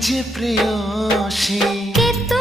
যে প্রেয়সী কিন্তু